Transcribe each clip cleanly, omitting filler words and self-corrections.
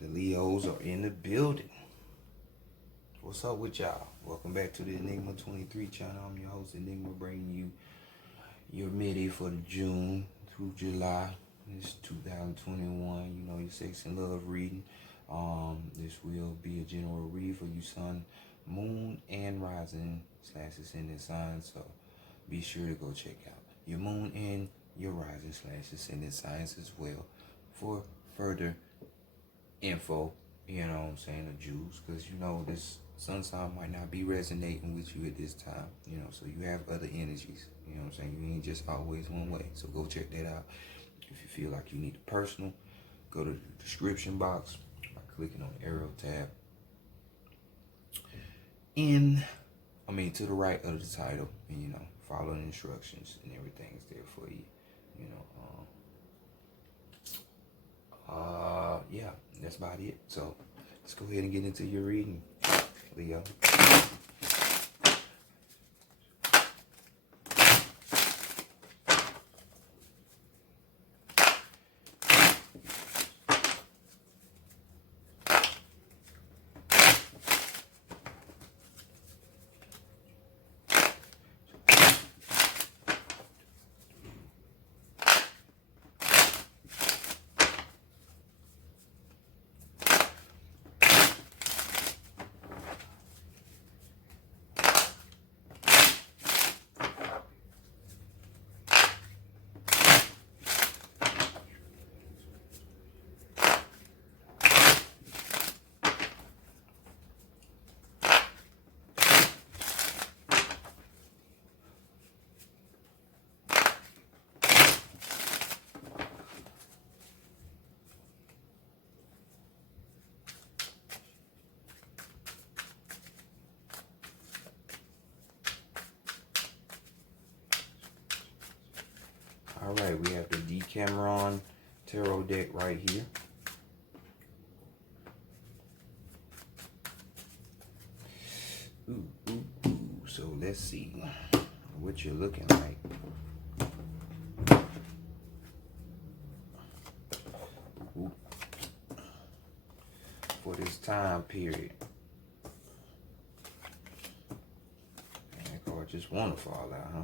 The Leos are in the building. What's up with y'all? Welcome back to the Enigma 23 channel. I'm your host, Enigma, bringing you your MIDI for June through July. It's 2021. You know, your sex and love reading. This will be a general read for you sun, moon, and rising / ascendant signs. So be sure to go check out your moon and your rising / ascendant signs as well for further info, you know what I'm saying, the Jews, because you know this sun sign might not be resonating with you at this time, you know, so you have other energies, you know what I'm saying, you ain't just always one way, so go check that out. If you feel like you need a personal, go to the description box by clicking on the arrow tab to the right of the title, and you know, follow the instructions and everything's there for you, you know. Yeah, that's about it. So let's go ahead and get into your reading, Leo. All right, we have the Decameron Tarot deck right here. Ooh. So let's see what you're looking like. Ooh. For this time period. Man, that card just want to fall out, huh?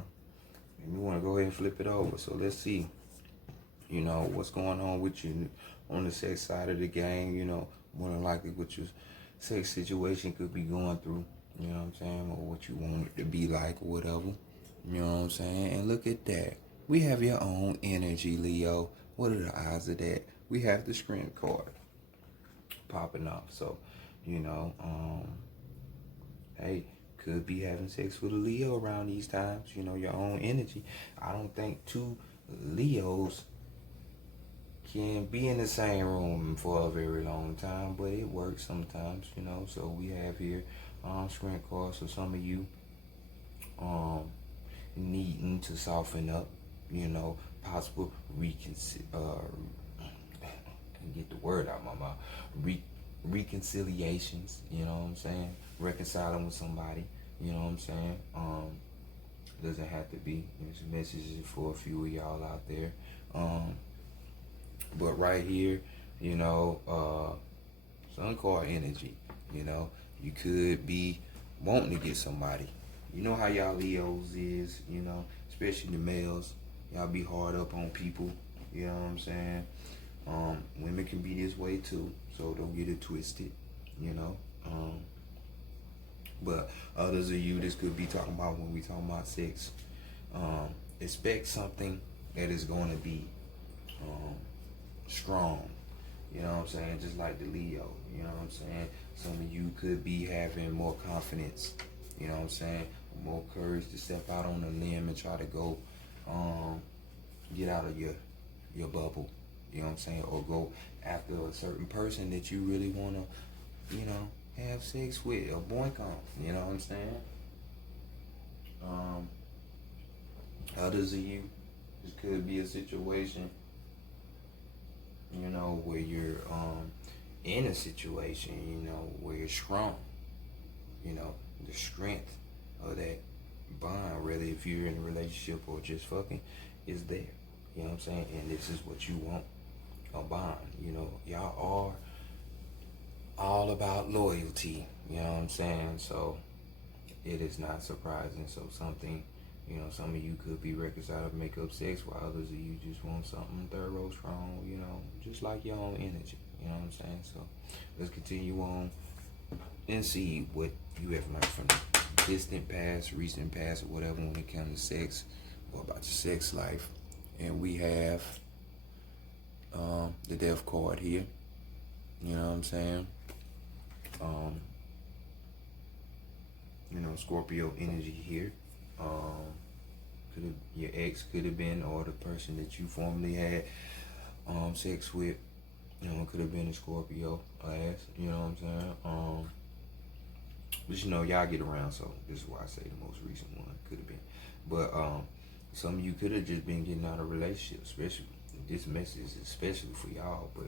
We want to go ahead and flip it over. So let's see, you know, what's going on with you on the sex side of the game. You know, more than likely what your sex situation could be going through, you know what I'm saying, or what you want it to be like or whatever, you know what I'm saying. And look at that, we have your own energy, Leo. What are the odds of that? We have the Strength card popping up. So, you know, hey, could be having sex with a Leo around these times, you know, your own energy. I don't think two Leos can be in the same room for a very long time, but it works sometimes, you know. So we have here Strength card. So some of you needing to soften up, you know, possible get the word out of my mouth. Reconciliations, you know what I'm saying? Reconciling with somebody, you know what I'm saying? Doesn't have to be. There's messages for a few of y'all out there. But right here, you know, sun card energy, you know, you could be wanting to get somebody. You know how y'all Leos is, you know, especially the males. Y'all be hard up on people, you know what I'm saying? Women can be this way too, so don't get it twisted, you know. But others of you, this could be talking about when we talking about sex. Expect something that is going to be strong, you know what I'm saying, just like the Leo, you know what I'm saying. Some of you could be having more confidence, you know what I'm saying, more courage to step out on a limb and try to go get out of your bubble, you know what I'm saying, or go after a certain person that you really want to, you know, have sex with or boink on, you know what I'm saying. Others of you, this could be a situation, you know, where you're in a situation, you know, where you're strong, you know, the strength of that bond, really, if you're in a relationship or just fucking, is there, you know what I'm saying. And this is what you want, a bond, you know. Y'all are all about loyalty. You know what I'm saying? So it is not surprising. So something, some of you could be records out of makeup sex, while others of you just want something thorough, strong, just like your own energy. You know what I'm saying? So let's continue on and see what you have learned from the distant past, recent past, or whatever when it comes to sex or about your sex life. And we have the death card here. You know what I'm saying? Scorpio energy here. Your ex could have been, or the person that you formerly had sex with, could have been a Scorpio ass. You know what I'm saying? But y'all get around, so this is why I say the most recent one could have been. But some of you could have just been getting out of relationships, especially this message is especially for y'all, but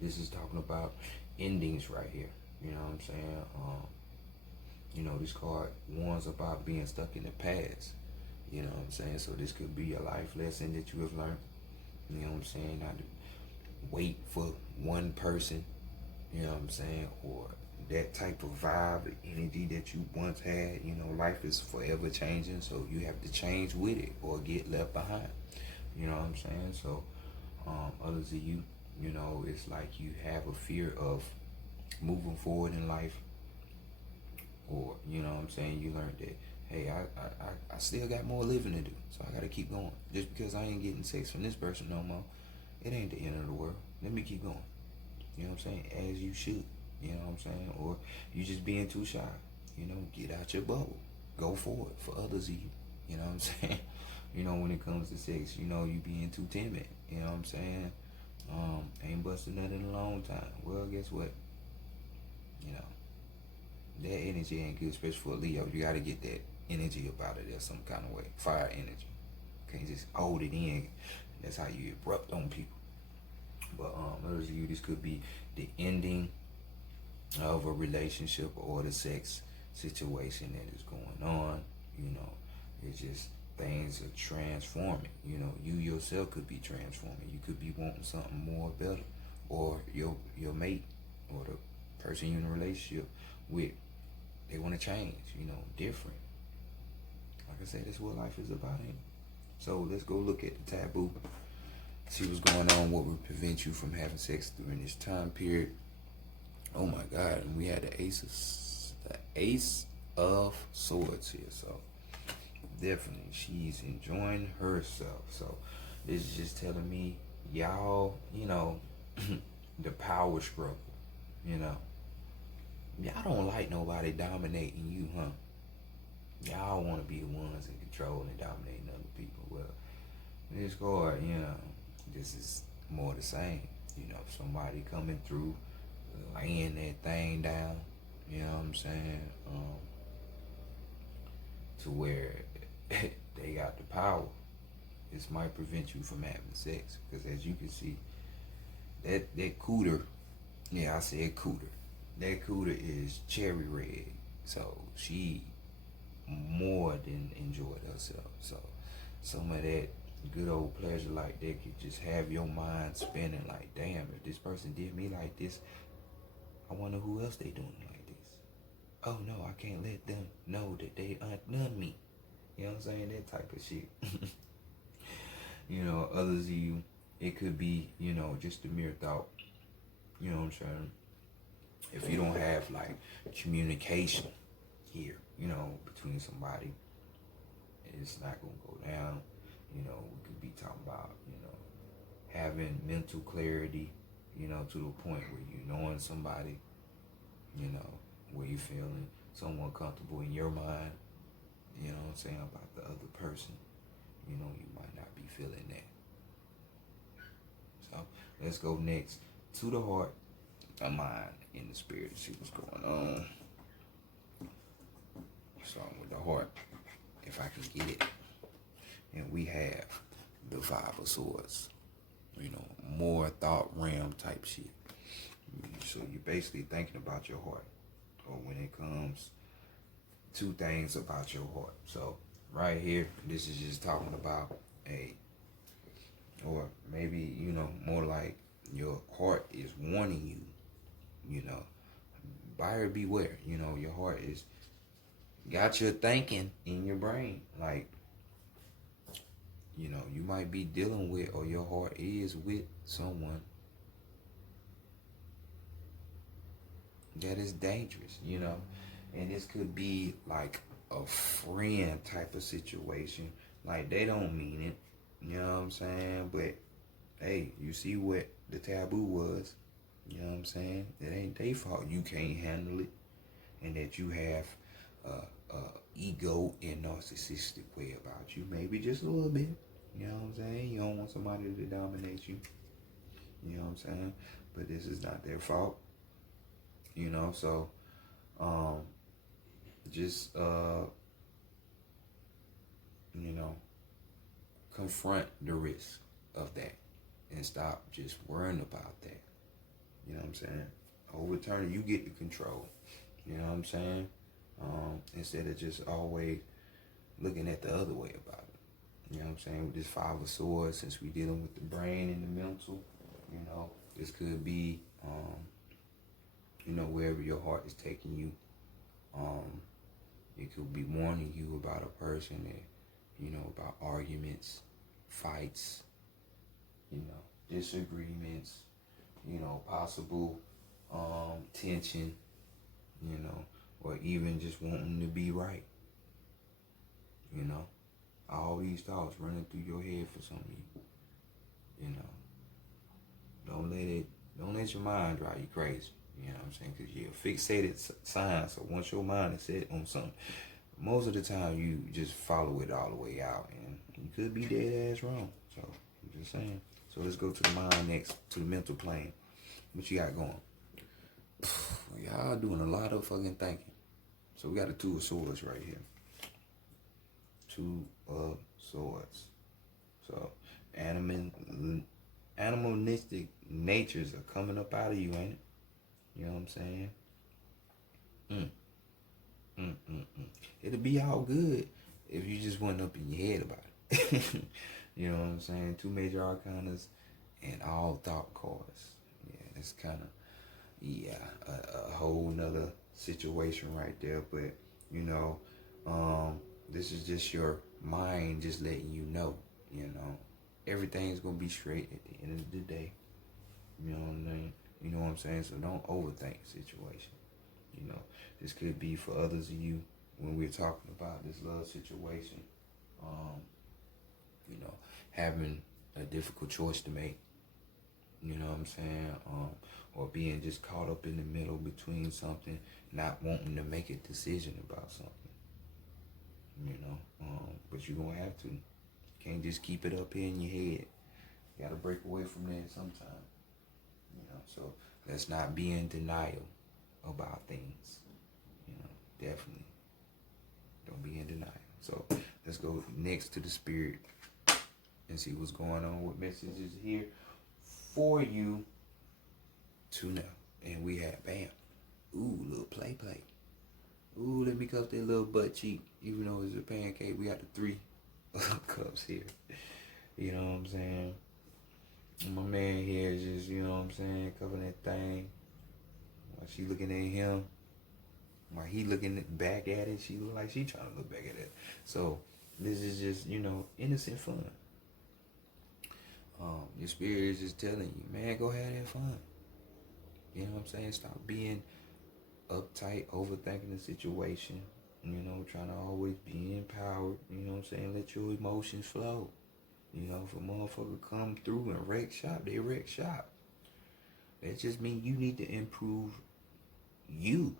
this is talking about endings right here. You know what I'm saying? This card warns about being stuck in the past. You know what I'm saying? So this could be a life lesson that you have learned. You know what I'm saying? Not to wait for one person, you know what I'm saying? Or that type of vibe, energy that you once had. Life is forever changing, so you have to change with it or get left behind. You know what I'm saying? So others of you, it's like you have a fear of moving forward in life, or you know what I'm saying, you learned that, hey, I still got more living to do, so I gotta keep going. Just because I ain't getting sex from this person no more, it ain't the end of the world. Let me keep going. You know what I'm saying? As you should. You know what I'm saying? Or you just being too shy. Get out your bubble. Go forward for others of you. You know what I'm saying? When it comes to sex, you being too timid. You know what I'm saying? Ain't busted nothing in a long time. Well, guess what? That energy ain't good, especially for a Leo. You gotta get that energy up out of there some kind of way. Fire energy. Can't just hold it in. That's how you erupt on people. But others of you, this could be the ending of a relationship or the sex situation that is going on. It's just things are transforming. You yourself could be transforming. You could be wanting something more better, or your mate or the person you're in a relationship with, they want to change. Different. Like I said, that's what life is about. So let's go look at the taboo. See what's going on. What would prevent you from having sex during this time period? Oh my God! And we had the Ace of Swords here. So definitely, she's enjoying herself. So this is just telling me, y'all, the power struggle. Y'all don't like nobody dominating you, huh? Y'all want to be the ones in control and dominating other people. Well, this card, this is more the same. Somebody coming through, laying that thing down, you know what I'm saying? To where they got the power. This might prevent you from having sex, because as you can see, that cooter, I said cooter. That cooter is cherry red. So she more than enjoyed herself. So some of that good old pleasure like that could just have your mind spinning like, damn, if this person did me like this, I wonder who else they doing like this. Oh no, I can't let them know that they undone me. You know what I'm saying? That type of shit. Others of you, it could be, just a mere thought. You know what I'm saying? If you don't have like communication here, between somebody, it's not gonna go down. We could be talking about, having mental clarity, to the point where you knowing somebody, where you feeling somewhat comfortable in your mind, you know what I'm saying, about the other person. You might not be feeling that. So let's go next to the heart, the mind, and the spirit. See what's going on. Starting with the heart, if I can get it. And we have the Five of Swords. More thought realm type shit. So you're basically thinking about your heart, or when it comes to things about your heart. So right here, this is just talking about or maybe, more like your heart is warning you, buyer beware. You know, your heart is got your thinking in your brain. Like, you know, you might be dealing with, or your heart is with someone that is dangerous, you know. And this could be like a friend type of situation. Like, they don't mean it, you know what I'm saying? But hey, you see what the taboo was, you know what I'm saying? It ain't their fault you can't handle it, and that you have ego and narcissistic way about you, maybe just a little bit, you know what I'm saying? You don't want somebody to dominate you, you know what I'm saying? But this is not their fault, you know. So just you know, confront the risk of that and stop just worrying about that, you know what I'm saying? Overturn it, you get the control, you know what I'm saying? Instead of just always looking at the other way about it. You know what I'm saying? With this Five of Swords, since we dealing with the brain and the mental, you know, this could be, you know, wherever your heart is taking you. It could be warning you about a person that, you know, about arguments, fights, you know, disagreements, you know, possible tension, you know, or even just wanting to be right, you know. All these thoughts running through your head for some of you know. Don't let your mind drive you crazy, you know what I'm saying? Because you're a fixated sign, so once your mind is set on something, most of the time you just follow it all the way out, and you could be dead ass wrong. So, I'm just saying. So let's go to the mind next, to the mental plane. What you got going? Y'all doing a lot of fucking thinking. So we got the Two of Swords right here. Two of Swords. So animalistic natures are coming up out of you, ain't it? You know what I'm saying? It'll be all good if you just went up in your head about it. You know what I'm saying? Two major arcanas and all thought cards. Yeah, it's kind of, yeah, a whole nother situation right there. But, you know, this is just your mind just letting you know, everything's going to be straight at the end of the day. You know what I mean? You know what I'm saying? So don't overthink the situation. You know, this could be for others of you when we're talking about this love situation, you know, having a difficult choice to make. You know what I'm saying? Or being just caught up in the middle between something, not wanting to make a decision about something. You know, but you're going to have to. You can't just keep it up here in your head. You got to break away from that sometime. You know, so let's not be in denial about things. You know, definitely. Don't be in denial. So let's go next to the spirit and see what's going on, what messages here for you to know. And we have, bam, ooh, little play. Ooh, let me cuff that little butt cheek. Even though it's a pancake, we got the 3 cups here. You know what I'm saying? And my man here is just, you know what I'm saying, covering that thing. While she looking at him, while he looking back at it, she look like she trying to look back at it. So this is just, you know, innocent fun. Your spirit is just telling you, man, go have that fun. You know what I'm saying? Stop being uptight, overthinking the situation. You know, trying to always be empowered. You know what I'm saying? Let your emotions flow. You know, if a motherfucker come through and wreck shop, they wreck shop. That just means you need to improve you.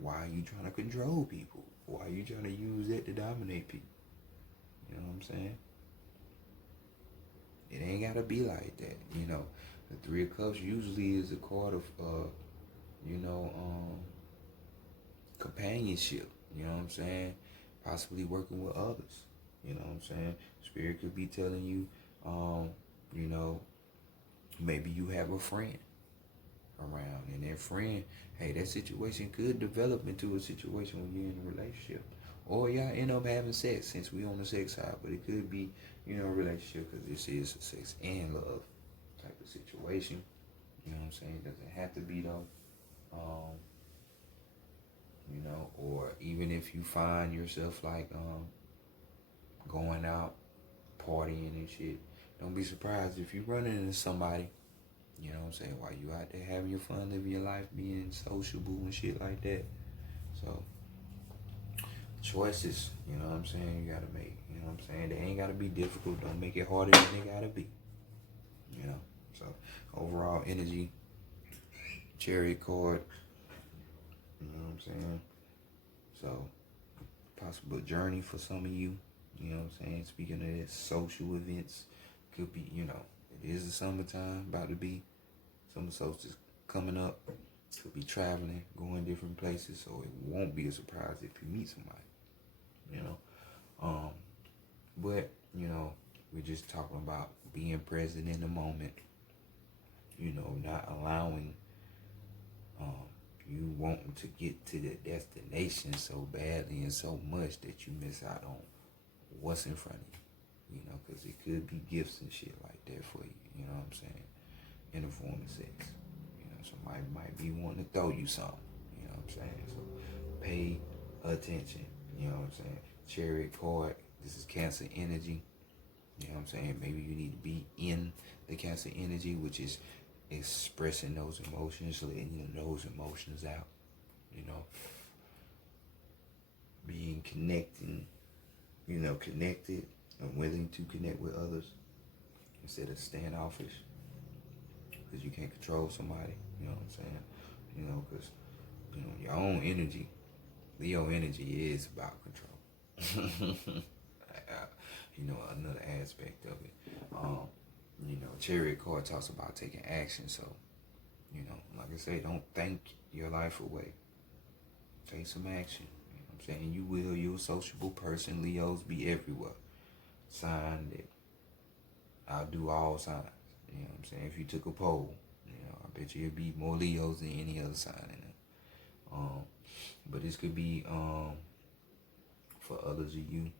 Why are you trying to control people? Why are you trying to use that to dominate people? You know what I'm saying? It ain't gotta be like that. You know, the 3 of Cups usually is a card of, companionship. You know what I'm saying? Possibly working with others. You know what I'm saying? Spirit could be telling you, you know, maybe you have a friend around, and that friend, hey, that situation could develop into a situation when you're in a relationship, or y'all end up having sex, since we on the sex side. But it could be, you know, a relationship, because this is a sex and love type of situation. You know what I'm saying? It doesn't have to be though. you know, or even if you find yourself like going out, partying and shit, don't be surprised if you run into somebody, you know what I'm saying, while you out there having your fun, living your life, being sociable and shit like that. So, choices, you know what I'm saying, you gotta make, you know what I'm saying, they ain't gotta be difficult, don't make it harder than they gotta be, you know. So, overall energy, chariot card, you know what I'm saying. So, possible journey for some of you, you know what I'm saying. Speaking of this, social events, could be, you know, it is the summertime, about to be summer solstice coming up. Could be traveling, going different places, so it won't be a surprise if you meet somebody, you know. But, you know, we're just talking about being present in the moment, you know, not allowing you wanting to get to the destination so badly and so much that you miss out on what's in front of you, you know, because it could be gifts and shit like that for you, you know what I'm saying, in the form of sex. You know, somebody might be wanting to throw you something, you know what I'm saying, so pay attention, you know what I'm saying. Chariot card, this is Cancer energy, you know what I'm saying. Maybe you need to be in the Cancer energy, which is expressing those emotions, letting those emotions out, you know, being connected and willing to connect with others instead of standoffish, because you can't control somebody, you know what I'm saying, you know, because, you know, your own energy, Leo energy is about control. You know, another aspect of it. You know, Chariot card talks about taking action. So, you know, like I say, don't think your life away. Take some action. You know what I'm saying? You will. You're a sociable person. Leos be everywhere. Sign that outdo all signs. You know what I'm saying? If you took a poll, you know, I bet you it'd be more Leos than any other sign in it. But this could be for others of you.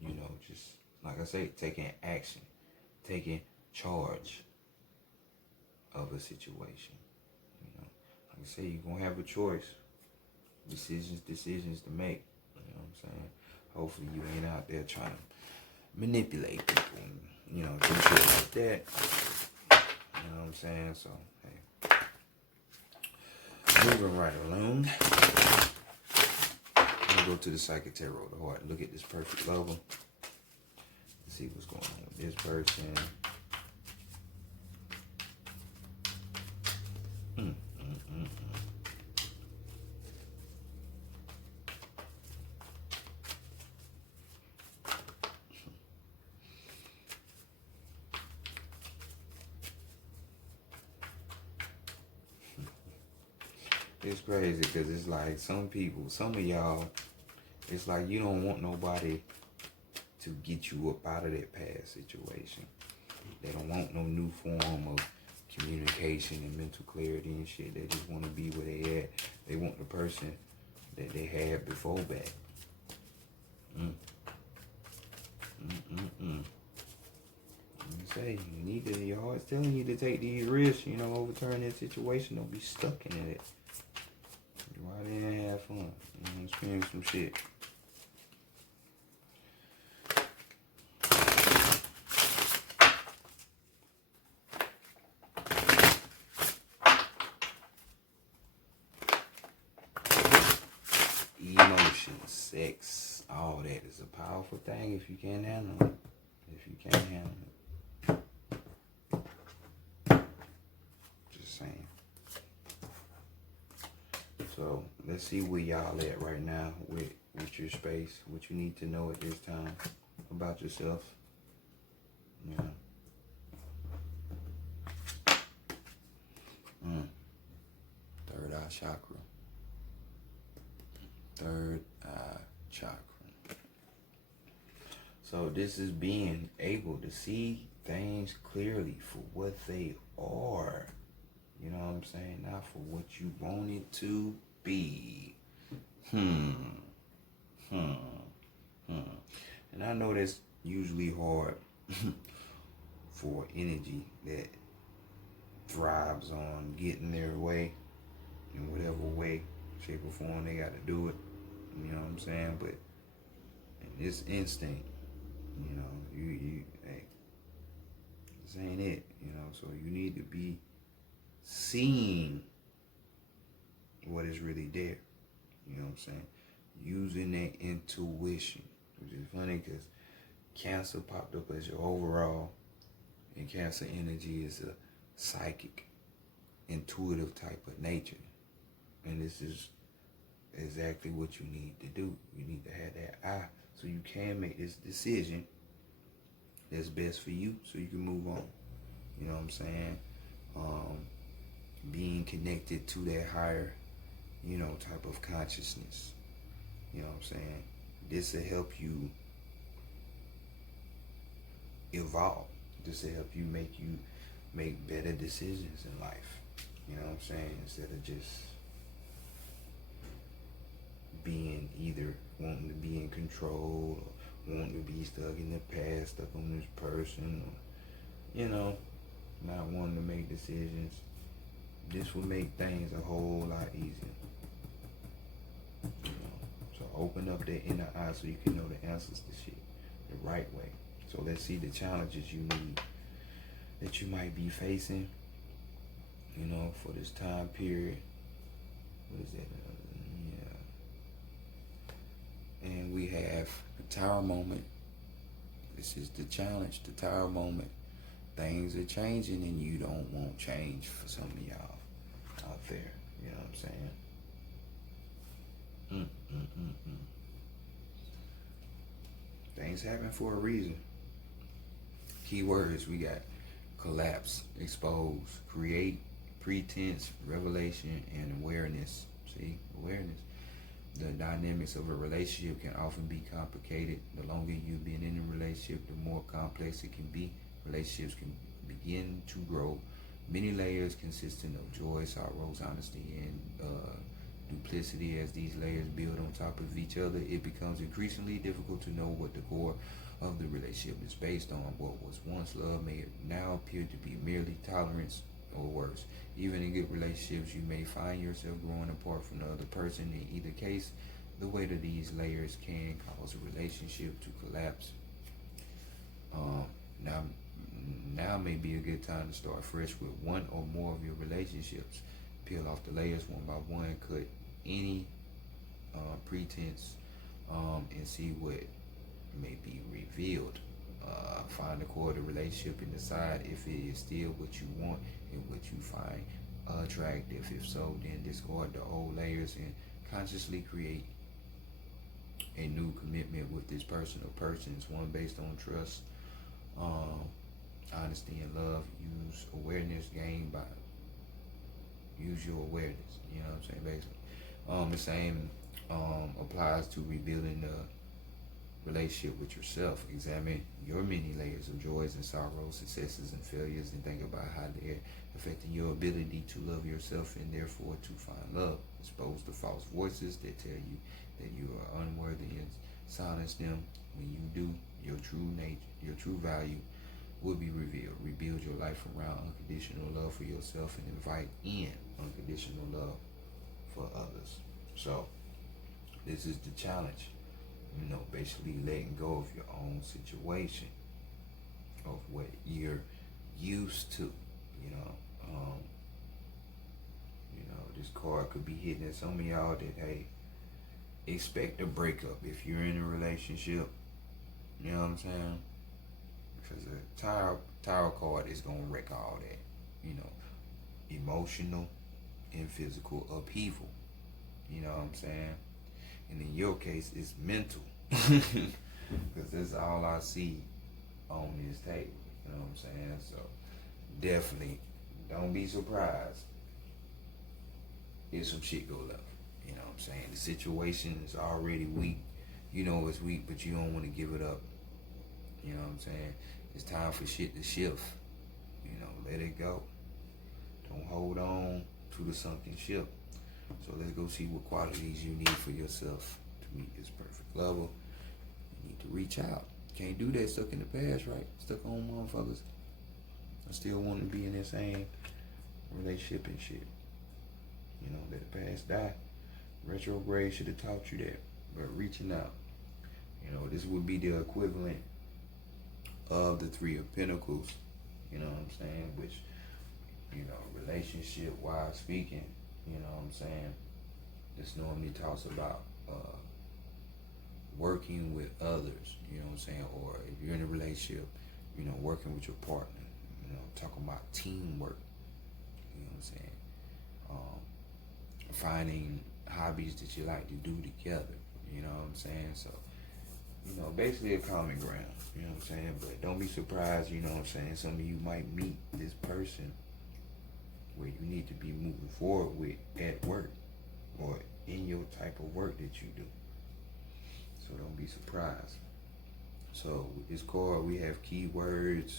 You know, just like I say, taking action, taking charge of a situation. You know, like I say, you're gonna have a choice, decisions to make. You know what I'm saying? Hopefully, you ain't out there trying to manipulate people, and, you know, do shit like that. You know what I'm saying? So, hey, moving right along. Go to the Psychic Tarot of the Heart and look at this perfect lover. See what's going on with this person. It's crazy because it's like some of y'all, it's like you don't want nobody to get you up out of that past situation. They don't want no new form of communication and mental clarity and shit. They just want to be where they at. They want the person that they had before back. Say, you need to, your heart's telling you to take these risks, you know, overturn that situation. Don't be stuck in it. Go out there and have fun. You know, experience some shit. Emotions, sex, all that is a powerful thing if you can't handle it. If you can't handle it. Just saying. So let's see where y'all at right now with your space, what you need to know at this time about yourself. Yeah. Third eye chakra. Third eye chakra. So this is being able to see things clearly for what they are. You know what I'm saying? Not for what you want it to be. And I know that's usually hard for energy that thrives on getting their way in whatever way, shape, or form they got to do it. You know what I'm saying? But in this instinct, you know, hey, this ain't it. You know, so you need to be seeing what is really there. You know what I'm saying? Using that intuition, which is funny because Cancer popped up as your overall, and Cancer energy is a psychic, intuitive type of nature. And this is exactly what you need to do. You need to have that eye so you can make this decision that's best for you so you can move on. You know what I'm saying? Being connected to that higher, you know, type of consciousness. You know what I'm saying? This will help you evolve. This will help you make better decisions in life. You know what I'm saying? Instead of just being either wanting to be in control or wanting to be stuck in the past, stuck on this person, or, you know, not wanting to make decisions. This will make things a whole lot easier. You know? So open up that inner eye so you can know the answers to shit the right way. So let's see the challenges you need that you might be facing, you know, for this time period. What is that? Yeah. And we have the Tower moment. This is the challenge, the Tower moment. Things are changing and you don't want change for some of y'all out there. You know what I'm saying? Things happen for a reason. Keywords, we got collapse, expose, create, pretense, revelation, and awareness. See, awareness. The dynamics of a relationship can often be complicated. The longer you've been in a relationship, the more complex it can be. Relationships can begin to grow many layers consisting of joy, sorrows, honesty, and duplicity. As these layers build on top of each other, it becomes increasingly difficult to know what the core of the relationship is based on. What was once love may now appear to be merely tolerance or worse. Even in good relationships, you may find yourself growing apart from the other person. In either case, the weight of these layers can cause a relationship to collapse. Now may be a good time to start fresh with one or more of your relationships. Peel off the layers one by one, cut any pretense, and see what may be revealed. Find the core of the relationship and decide if it is still what you want and what you find attractive. If so, then discard the old layers and consciously create a new commitment with this person or persons, one based on trust, honesty, and love. Use awareness gained by use your awareness. You know what I'm saying? Basically, the same applies to rebuilding the relationship with yourself. Examine your many layers of joys and sorrows, successes and failures, and think about how they're affecting your ability to love yourself and therefore to find love. Expose the false voices that tell you that you are unworthy and silence them. When you do, your true nature, your true value will be revealed. Rebuild your life around unconditional love for yourself and invite in unconditional love for others. So this is the challenge. You know, basically letting go of your own situation, of what you're used to. This card could be hitting at some of y'all that, hey, expect a breakup if you're in a relationship. You know what I'm saying? Because a tower card is gonna wreck all that. You know, emotional and physical upheaval. You know what I'm saying? And in your case, it's mental. Because that's all I see on this table. You know what I'm saying? So definitely don't be surprised if some shit go left. You know what I'm saying? The situation is already weak. You know it's weak, but you don't want to give it up. You know what I'm saying? It's time for shit to shift. You know, let it go. Don't hold on to the sunken ship. So let's go see what qualities you need for yourself to meet this perfect level. You need to reach out. Can't do that stuck in the past, right? Stuck on motherfuckers. I still want to be in that same relationship and shit. You know, let the past die. Retrograde should have taught you that. But reaching out, you know, this would be the equivalent of the Three of Pentacles. You know what I'm saying? Which, you know, relationship wise speaking, you know what I'm saying? This normally talks about working with others, you know what I'm saying? Or if you're in a relationship, you know, working with your partner, you know, talking about teamwork, you know what I'm saying? Finding hobbies that you like to do together, you know what I'm saying? So, you know, basically a common ground, you know what I'm saying? But don't be surprised, you know what I'm saying? Some of you might meet this person where you need to be moving forward with at work or in your type of work that you do. So don't be surprised. So with this card, we have keywords,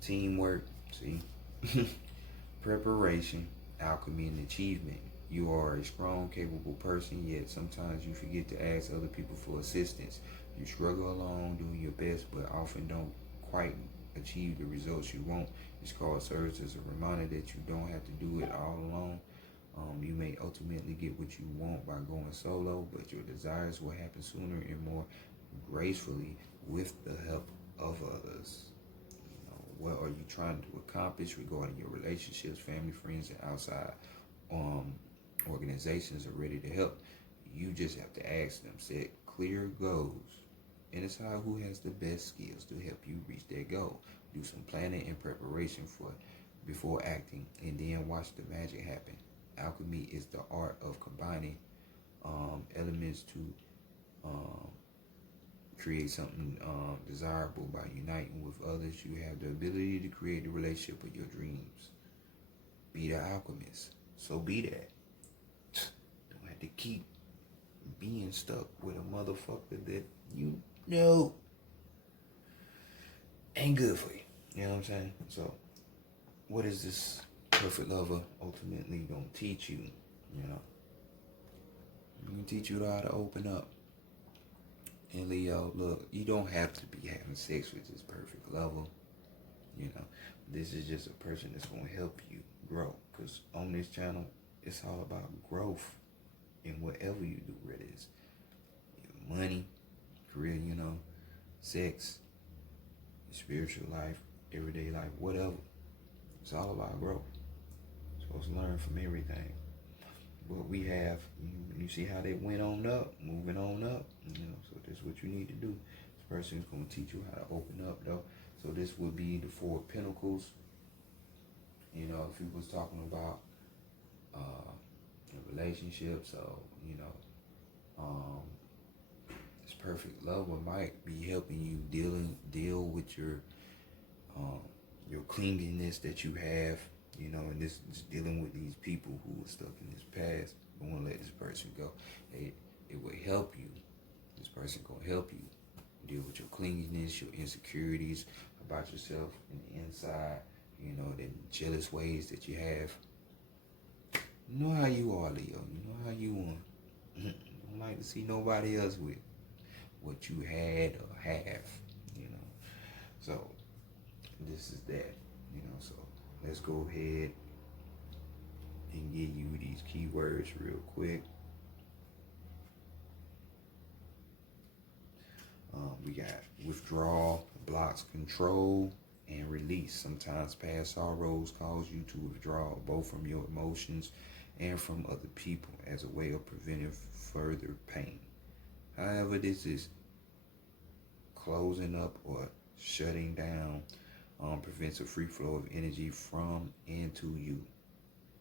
teamwork, see, preparation, alchemy, and achievement. You are a strong, capable person, yet sometimes you forget to ask other people for assistance. You struggle alone, doing your best, but often don't quite achieve the results you want. This card serves as a reminder that you don't have to do it all alone. You may ultimately get what you want by going solo, but your desires will happen sooner and more gracefully with the help of others. You know, what are you trying to accomplish regarding your relationships? Family, friends, and outside organizations are ready to help. You just have to ask them. Set clear goals and decide who has the best skills to help you reach that goal. Do some planning and preparation before acting, and then watch the magic happen. Alchemy is the art of combining elements to create something desirable. By uniting with others, you have the ability to create the relationship of your dreams. Be the alchemist. So be that. Don't have to keep being stuck with a motherfucker that you know ain't good for you. You know what I'm saying? So what is this perfect lover ultimately gonna teach you? You know, we can teach you how to open up. And Leo, look, you don't have to be having sex with this perfect lover. You know, this is just a person that's gonna help you grow. Because on this channel, it's all about growth in whatever you do, whether it's your money, career, you know, sex, spiritual life, everyday life, whatever. It's all about growth. Supposed to learn from everything. But we have, you see how they went on up, moving on up, you know, so that's what you need to do. This person is going to teach you how to open up, though. So this would be the Four of Pentacles. You know, if he was talking about a relationship, so, you know, this perfect lover might be helping you deal with your clinginess that you have. You know, and this is dealing with these people who are stuck in this past. Don't want to let this person go. It will help you. This person gonna help you deal with your clinginess, your insecurities about yourself and the inside. You know, the jealous ways that you have. You know how you are, Leo. You know how you want. Don't like to see nobody else with what you had or have. You know, so this is that. You know, so. Let's go ahead and give you these keywords real quick. We got withdrawal, blocks control, and release. Sometimes past sorrows cause you to withdraw both from your emotions and from other people as a way of preventing further pain. However, this is closing up or shutting down prevents a free flow of energy from and to you,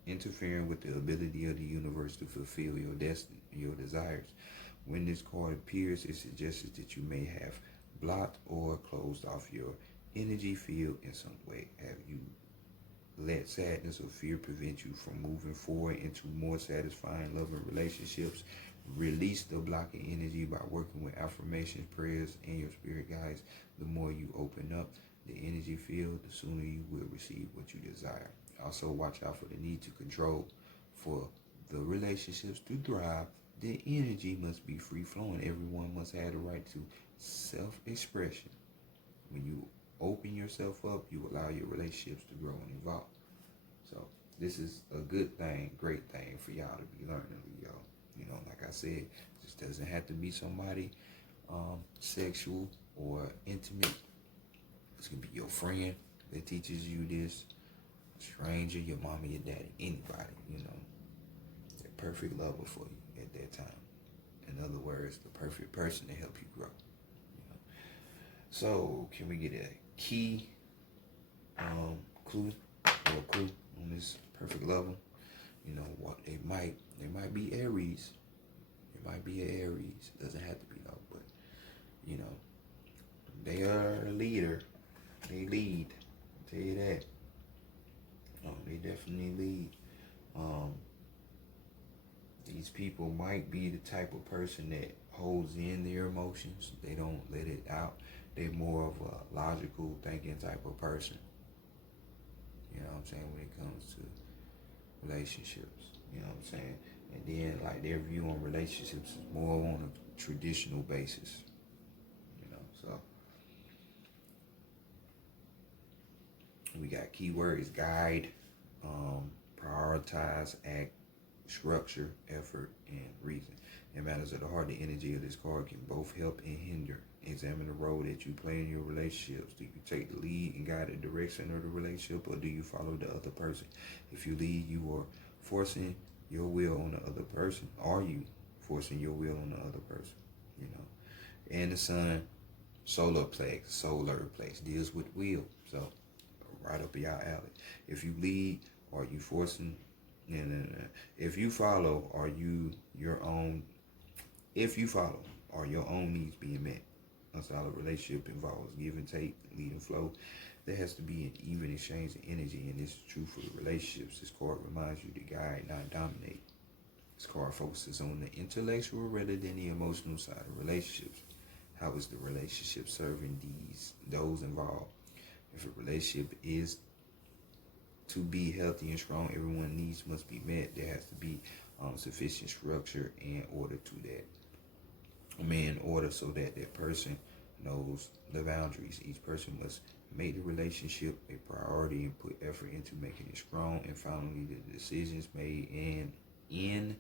interfering with the ability of the universe to fulfill your destiny, your desires. When this card appears, it suggests that you may have blocked or closed off your energy field in some way. Have you let sadness or fear prevent you from moving forward into more satisfying, loving relationships? Release the blocking energy by working with affirmations, prayers, and your spirit guides. The more you open up the energy field, the sooner you will receive what you desire. Also, watch out for the need to control. For the relationships to thrive, the energy must be free flowing. Everyone must have the right to self-expression. When you open yourself up, you allow your relationships to grow and evolve. So this is a good thing, great thing for y'all to be learning, Leo. You know, like I said, this doesn't have to be somebody sexual or intimate. This can be your friend that teaches you this, stranger, your mama, your daddy, anybody, you know, the perfect lover for you at that time. In other words, the perfect person to help you grow. You know? So, can we get a key clue or clue on this perfect lover? You know what they might be Aries. It might be an Aries. It doesn't have to be though, but you know, they are a leader. They lead. I'll tell you that. They definitely lead. These people might be the type of person that holds in their emotions. They don't let it out. They're more of a logical thinking type of person. You know what I'm saying? When it comes to relationships. You know what I'm saying? And then like their view on relationships is more on a traditional basis. You know, so we got keywords: guide, prioritize, act, structure, effort, and reason. In matters of the heart, the energy of this card can both help and hinder. Examine the role that you play in your relationships. Do you take the lead and guide the direction of the relationship, or do you follow the other person? If you lead, you are forcing your will on the other person. Are you forcing your will on the other person? You know, and the sun, solar plex deals with will. So right up your alley. If you lead, are you forcing? If you follow, are you your own? If you follow, are your own needs being met? A solid relationship involves give and take, lead and flow. There has to be an even exchange of energy, and this is true for the relationships. This card reminds you to guide, not dominate. This card focuses on the intellectual rather than the emotional side of relationships. How is the relationship serving those involved? If a relationship is to be healthy and strong, everyone's needs must be met. There has to be sufficient structure and order to that. In order so that that person knows the boundaries. Each person must make the relationship a priority and put effort into making it strong. And finally, the decisions made in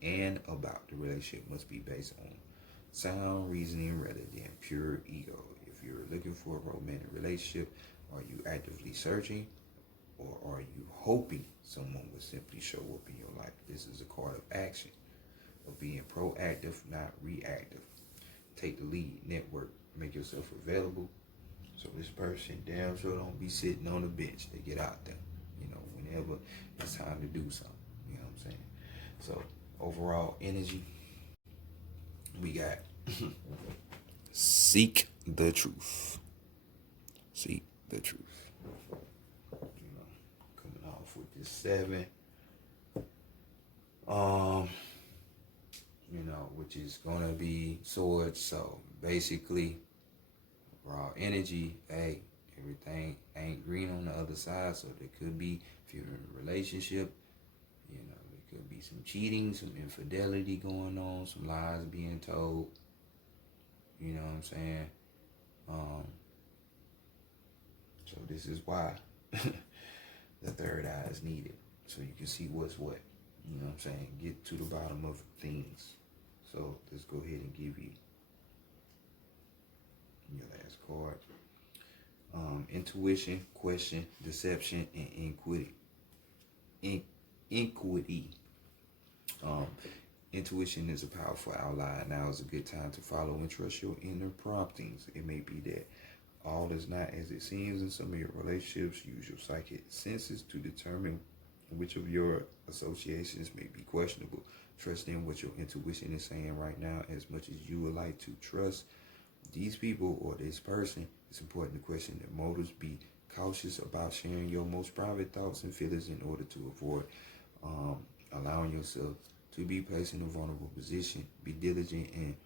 and about the relationship must be based on sound reasoning rather than pure ego. If you're looking for a romantic relationship, are you actively searching, or are you hoping someone will simply show up in your life? This is a card of action, of being proactive, not reactive. Take the lead, network, make yourself available. So this person damn sure don't be sitting on the bench. They get out there, you know, whenever it's time to do something. You know what I'm saying? So overall energy, we got seek the truth. Seek the truth. You know, coming off with this 7. You know, which is gonna be swords. So basically, raw energy, hey, everything ain't green on the other side. So there could be, if you're in a relationship, you know, there could be some cheating, some infidelity going on, some lies being told. You know what I'm saying? So this is why the third eye is needed, so you can see what's what. You know what I'm saying? Get to the bottom of things. So let's go ahead and give you your last card. Intuition, question, deception, and inquiry. Intuition is a powerful ally. Now is a good time to follow and trust your inner promptings. It may be that all is not as it seems in some of your relationships. Use your psychic senses to determine which of your associations may be questionable. Trust in what your intuition is saying right now. As much as you would like to trust these people or this person, it's important to question their motives. Be cautious about sharing your most private thoughts and feelings in order to avoid allowing yourself to be placed in a vulnerable position. Be diligent in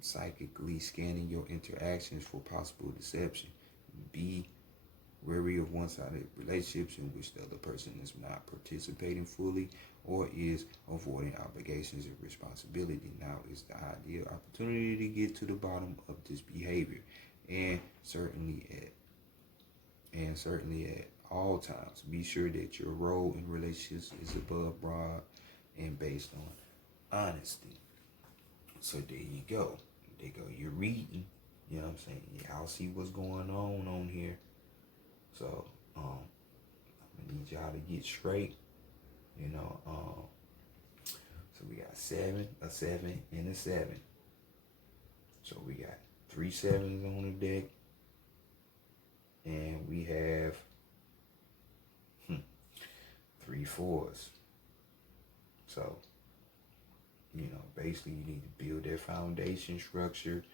psychically scanning your interactions for possible deception. Be wary of one-sided relationships in which the other person is not participating fully or is avoiding obligations and responsibility. Now is the ideal opportunity to get to the bottom of this behavior. and certainly at all times. Be sure that your role in relationships is above, broad, and based on honesty. So there you go. There you go. You're reading. You know what I'm saying? Y'all see what's going on here. So I'm gonna need y'all to get straight. You know, so we got a 7, and a 7. So we got 3 7s on the deck, and we have 3 4s. So, you know, basically you need to build that foundation structure,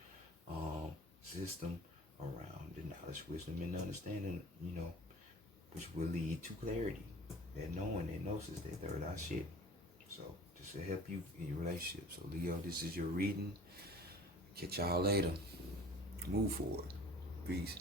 system around the knowledge, wisdom, and understanding, you know, which will lead to clarity. That knowing, that gnosis, that third eye shit. So this will help you in your relationship. So Leo, this is your reading. Catch y'all later. Move forward. Peace.